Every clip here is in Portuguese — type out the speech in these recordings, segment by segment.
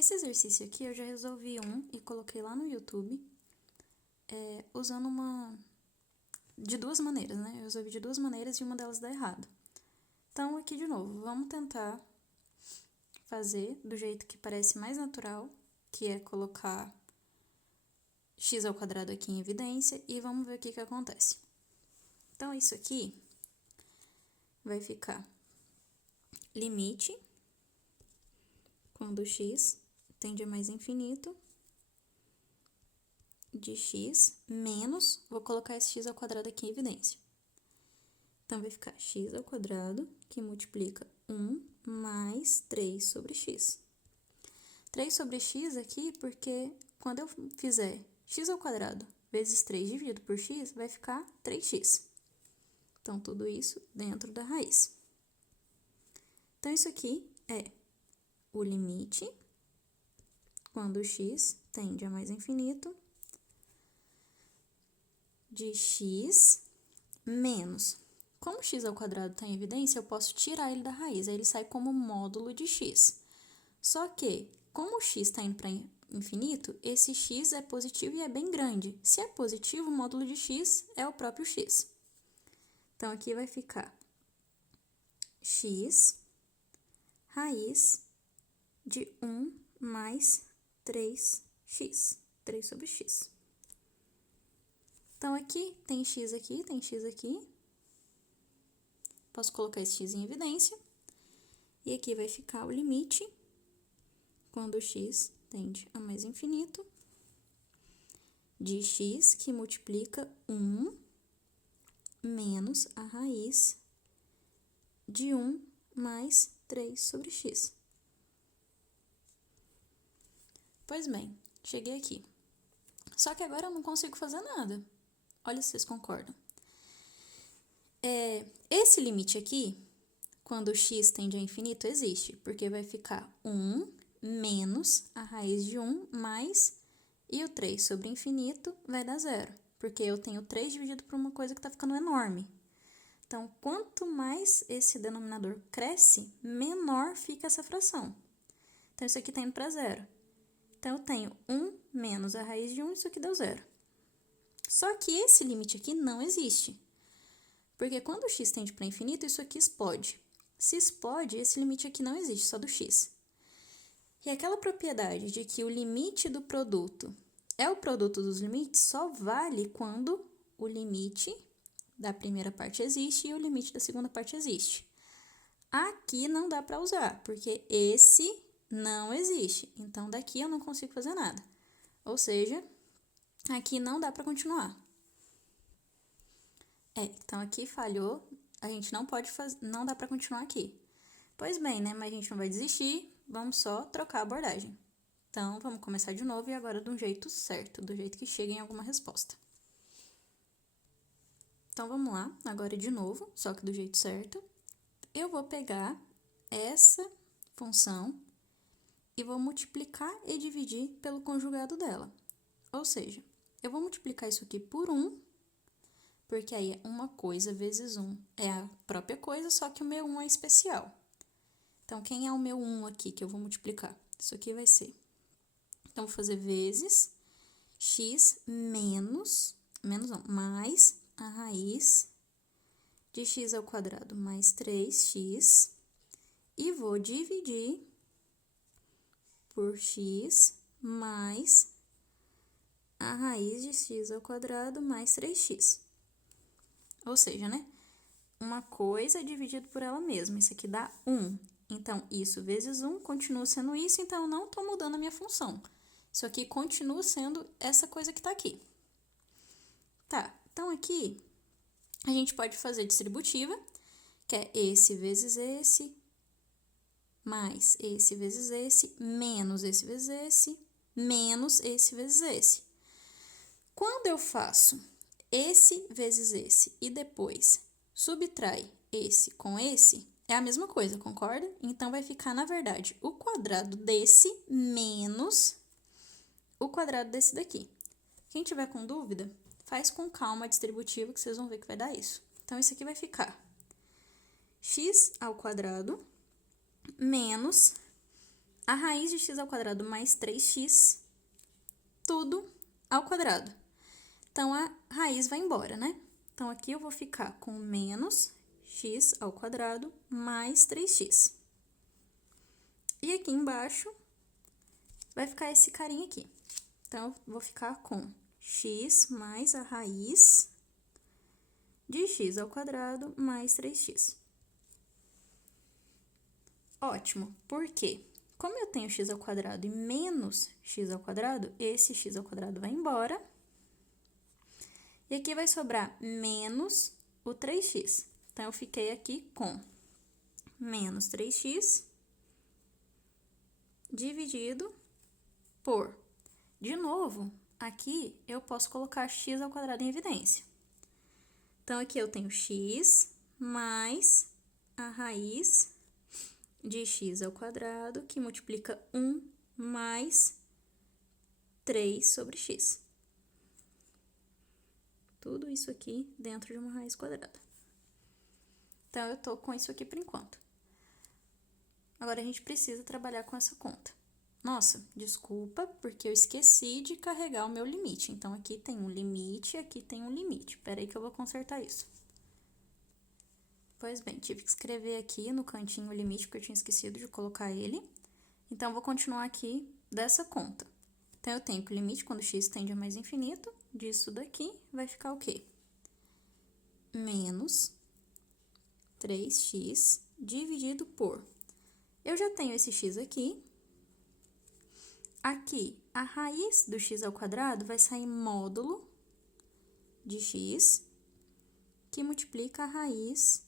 Esse exercício aqui eu já resolvi e coloquei lá no YouTube, usando de duas maneiras, né? Eu resolvi de duas maneiras e uma delas dá errado. Então, aqui de novo, vamos tentar fazer do jeito que parece mais natural, que é colocar x ao quadrado aqui em evidência e vamos ver o que acontece. Então, isso aqui vai ficar limite quando x tende a mais infinito de x menos, vou colocar esse x ao quadrado aqui em evidência. Então, vai ficar x ao quadrado, que multiplica 1 mais 3 sobre x. 3 sobre x aqui, porque quando eu fizer x ao quadrado vezes 3 dividido por x, vai ficar 3x. Então, tudo isso dentro da raiz. Então, isso aqui é o limite quando x tende a mais infinito de x menos. Como x ao quadrado está em evidência, eu posso tirar ele da raiz, aí ele sai como módulo de x. Só que, como o x está indo para infinito, esse x é positivo e é bem grande. Se é positivo, o módulo de x é o próprio x. Então, aqui vai ficar x raiz de 1 mais 3x, 3 sobre x. Então, aqui tem x aqui, tem x aqui. Posso colocar esse x em evidência. E aqui vai ficar o limite, quando o x tende a mais infinito, de x que multiplica 1 menos a raiz de 1 mais 3 sobre x. Pois bem, cheguei aqui. Só que agora eu não consigo fazer nada. Olha se vocês concordam. Esse limite aqui, quando o x tende a infinito, existe, porque vai ficar 1 menos a raiz de 1 mais, e o 3 sobre infinito vai dar 0, porque eu tenho 3 dividido por uma coisa que está ficando enorme. Então, quanto mais esse denominador cresce, menor fica essa fração. Então, isso aqui está indo para 0. Então, eu tenho 1 menos a raiz de 1, isso aqui deu 0. Só que esse limite aqui não existe. Porque quando o x tende para infinito, isso aqui explode. Se explode, esse limite aqui não existe, só do x. E aquela propriedade de que o limite do produto é o produto dos limites só vale quando o limite da primeira parte existe e o limite da segunda parte existe. Aqui não dá para usar, porque esse não existe. Então, daqui eu não consigo fazer nada. Ou seja, aqui não dá para continuar. Então aqui falhou, a gente não pode fazer, não dá para continuar aqui. Pois bem, né, mas a gente não vai desistir, vamos só trocar a abordagem. Então, vamos começar de novo e agora do jeito certo, do jeito que chega em alguma resposta. Então, vamos lá, agora de novo, só que do jeito certo. Eu vou pegar essa função e vou multiplicar e dividir pelo conjugado dela. Ou seja, eu vou multiplicar isso aqui por 1, porque aí é uma coisa vezes 1 é a própria coisa, só que o meu 1 é especial. Então, quem é o meu 1 aqui que eu vou multiplicar? Isso aqui vai ser... Então, vou fazer vezes x menos não, mais a raiz de x ao quadrado mais 3x e vou dividir por x mais a raiz de x ao quadrado mais 3x. Ou seja, né? Uma coisa dividido por ela mesma. Isso aqui dá 1. Então, isso vezes 1 continua sendo isso, então eu não estou mudando a minha função. Isso aqui continua sendo essa coisa que está aqui. Tá, então aqui a gente pode fazer distributiva, que é esse vezes esse, mais esse vezes esse, menos esse vezes esse, menos esse vezes esse. Quando eu faço esse vezes esse e depois subtrai esse com esse, é a mesma coisa, concorda? Então, vai ficar, na verdade, o quadrado desse menos o quadrado desse daqui. Quem tiver com dúvida, faz com calma a distributiva que vocês vão ver que vai dar isso. Então, isso aqui vai ficar x ao quadrado menos a raiz de x ao quadrado mais 3x, tudo ao quadrado. Então, a raiz vai embora, né? Então, aqui eu vou ficar com menos x ao quadrado mais 3x. E aqui embaixo vai ficar esse carinha aqui. Então, eu vou ficar com x mais a raiz de x ao quadrado mais 3x. Ótimo, por quê? Como eu tenho x ao quadrado e menos x ao quadrado, esse x ao quadrado vai embora. E aqui vai sobrar menos o 3x. Então, eu fiquei aqui com menos 3x dividido por... De novo, aqui eu posso colocar x ao quadrado em evidência. Então, aqui eu tenho x mais a raiz de x ao quadrado, que multiplica 1 mais 3 sobre x. Tudo isso aqui dentro de uma raiz quadrada. Então, eu tô com isso aqui por enquanto. Agora, a gente precisa trabalhar com essa conta. Nossa, desculpa, porque eu esqueci de carregar o meu limite. Então, aqui tem um limite, aqui tem um limite. Espera aí que eu vou consertar isso. Pois bem, tive que escrever aqui no cantinho o limite, porque eu tinha esquecido de colocar ele. Então, vou continuar aqui dessa conta. Então, eu tenho que o limite, quando x tende a mais infinito, disso daqui vai ficar o quê? Menos 3x dividido por... Eu já tenho esse x aqui. Aqui, a raiz do x ao quadrado vai sair módulo de x, que multiplica a raiz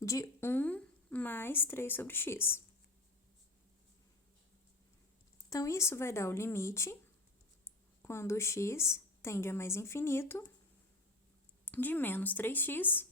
de 1 mais 3 sobre x. Então, isso vai dar o limite, quando o x tende a mais infinito, de menos 3x.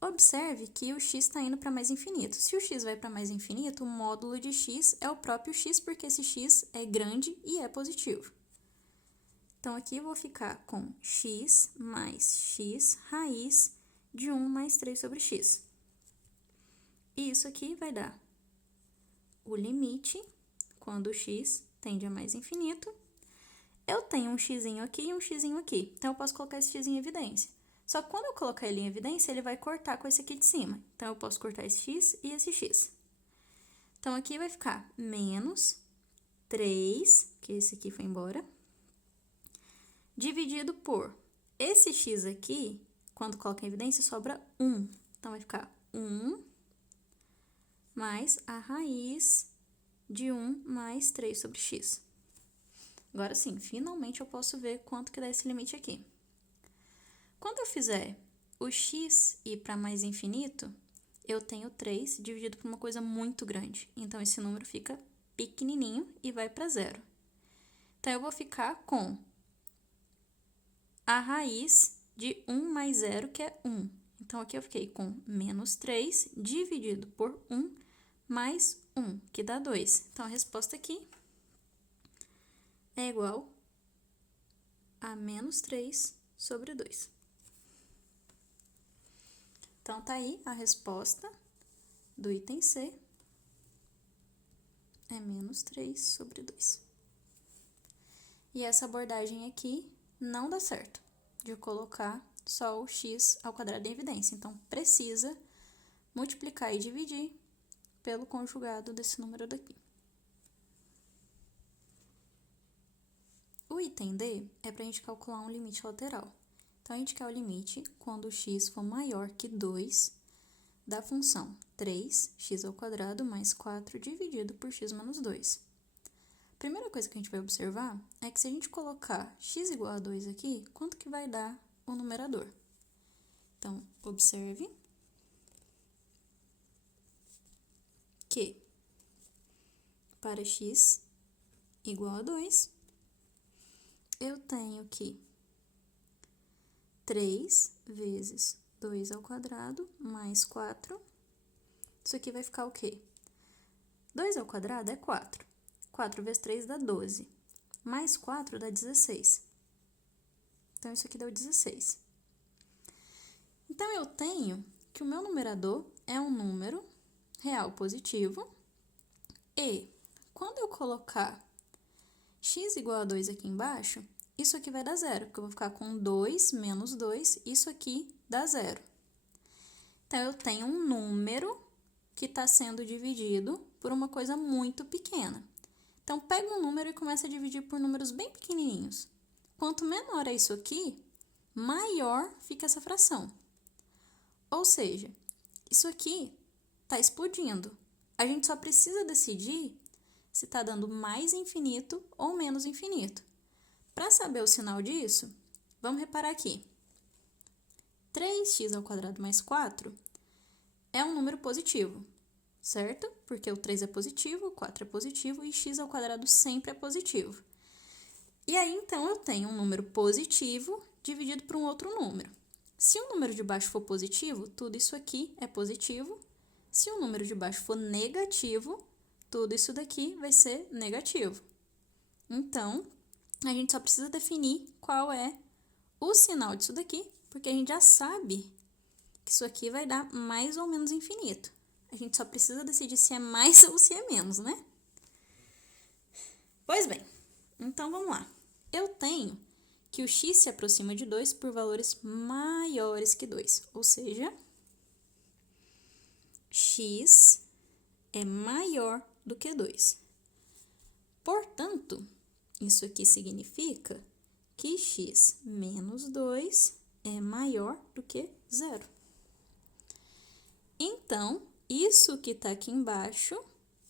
Observe que o x está indo para mais infinito. Se o x vai para mais infinito, o módulo de x é o próprio x, porque esse x é grande e é positivo. Então, aqui eu vou ficar com x mais x raiz de 1 mais 3 sobre x. E isso aqui vai dar o limite, quando o x tende a mais infinito. Eu tenho um xzinho aqui e um xzinho aqui, então eu posso colocar esse x em evidência. Só que quando eu colocar ele em evidência, ele vai cortar com esse aqui de cima. Então, eu posso cortar esse x e esse x. Então, aqui vai ficar menos 3, que esse aqui foi embora, dividido por esse x aqui, quando coloca em evidência, sobra 1. Então, vai ficar 1 mais a raiz de 1 mais 3 sobre x. Agora sim, finalmente eu posso ver quanto que dá esse limite aqui. Quando eu fizer o x ir para mais infinito, eu tenho 3 dividido por uma coisa muito grande. Então, esse número fica pequenininho e vai para 0. Então, eu vou ficar com a raiz de 1 mais 0, que é 1. Então, aqui eu fiquei com menos 3 dividido por 1 mais 1, que dá 2. Então, a resposta aqui é igual a menos 3 sobre 2. Então, tá aí a resposta do item C, é menos 3 sobre 2. E essa abordagem aqui não dá certo, de colocar só o x ao quadrado em evidência. Então, precisa multiplicar e dividir pelo conjugado desse número daqui. O item D é para a gente calcular um limite lateral. Então, a gente quer o limite quando o x for maior que 2 da função 3x ao quadrado mais 4 dividido por x menos 2. A primeira coisa que a gente vai observar é que se a gente colocar x igual a 2 aqui, quanto que vai dar o numerador? Então, observe que para x igual a 2, eu tenho que 3 vezes 2 ao quadrado mais 4. Isso aqui vai ficar o quê? 2 ao quadrado é 4. 4 vezes 3 dá 12. Mais 4 dá 16. Então, isso aqui deu 16. Então, eu tenho que o meu numerador é um número real positivo E quando eu colocar x igual a 2 aqui embaixo, isso aqui vai dar zero, porque eu vou ficar com 2 menos 2, isso aqui dá zero. Então, eu tenho um número que está sendo dividido por uma coisa muito pequena. Então, pega um número e começa a dividir por números bem pequenininhos. Quanto menor é isso aqui, maior fica essa fração. Ou seja, isso aqui está explodindo. A gente só precisa decidir se está dando mais infinito ou menos infinito. Para saber o sinal disso, vamos reparar aqui. 3x² mais 4 é um número positivo, certo? Porque o 3 é positivo, o 4 é positivo e x² sempre é positivo. E aí, então, eu tenho um número positivo dividido por um outro número. Se o número de baixo for positivo, tudo isso aqui é positivo. Se o número de baixo for negativo, tudo isso daqui vai ser negativo. Então, a gente só precisa definir qual é o sinal disso daqui, porque a gente já sabe que isso aqui vai dar mais ou menos infinito. A gente só precisa decidir se é mais ou se é menos, né? Pois bem, então vamos lá. Eu tenho que o x se aproxima de 2 por valores maiores que 2, ou seja, x é maior do que 2. Portanto, isso aqui significa que x menos 2 é maior do que 0. Então, isso que está aqui embaixo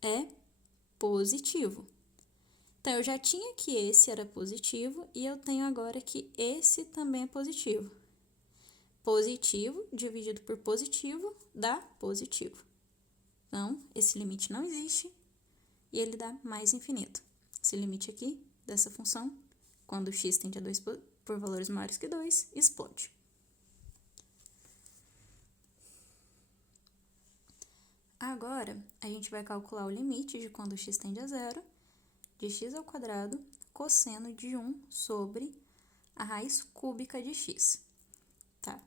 é positivo. Então, eu já tinha que esse era positivo e eu tenho agora que esse também é positivo. Positivo dividido por positivo dá positivo. Então, esse limite não existe e ele dá mais infinito. Esse limite aqui dessa função, quando x tende a 2 por valores maiores que 2, explode. Agora, a gente vai calcular o limite de quando x tende a zero, de x² cosseno de 1 sobre a raiz cúbica de x. Tá?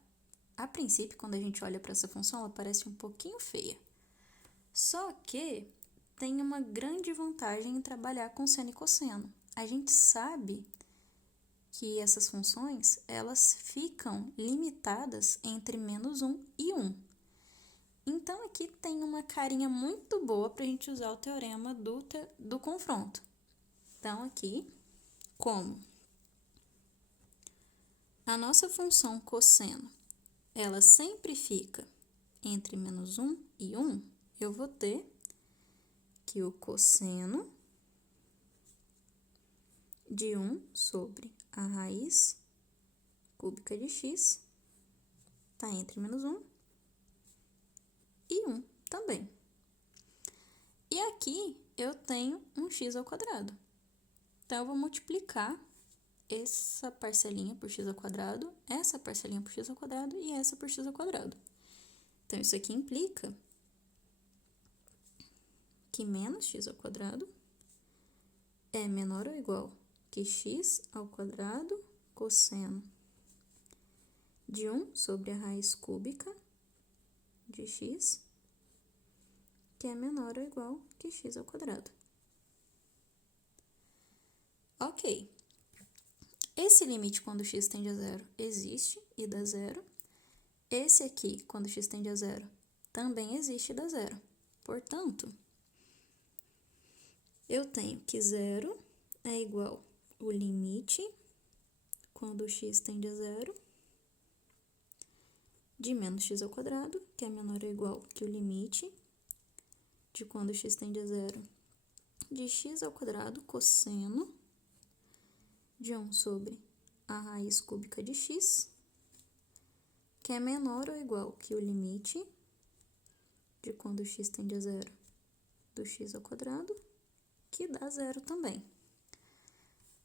A princípio, quando a gente olha para essa função, ela parece um pouquinho feia. Só que tem uma grande vantagem em trabalhar com seno e cosseno. A gente sabe que essas funções, elas ficam limitadas entre menos 1 e 1. Então, aqui tem uma carinha muito boa para a gente usar o teorema do confronto. Então, aqui, como a nossa função cosseno, ela sempre fica entre menos 1 e 1, eu vou ter que o cosseno de 1 sobre a raiz cúbica de x está entre menos 1 e 1 também. E aqui eu tenho um x². Então, eu vou multiplicar essa parcelinha por x², essa parcelinha por x² e essa por x². Então, isso aqui implica que menos x² é menor ou igual que x² cosseno de 1 sobre a raiz cúbica de x, que é menor ou igual que x². Ok. Esse limite quando x tende a zero existe e dá zero. Esse aqui, quando x tende a zero, também existe e dá zero. Portanto, eu tenho que zero é igual o limite quando x tende a zero de menos x², que é menor ou igual que o limite de quando x tende a zero de x² cosseno de 1 sobre a raiz cúbica de x, que é menor ou igual que o limite de quando x tende a zero do x², que dá zero também.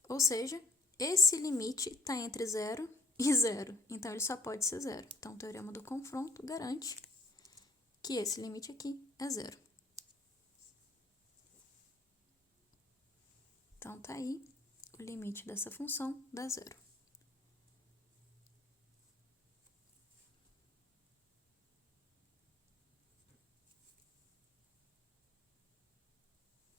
Ou seja, esse limite está entre 0 e 0, então ele só pode ser 0. Então, o teorema do confronto garante que esse limite aqui é 0. Então, tá aí o limite dessa função dá 0.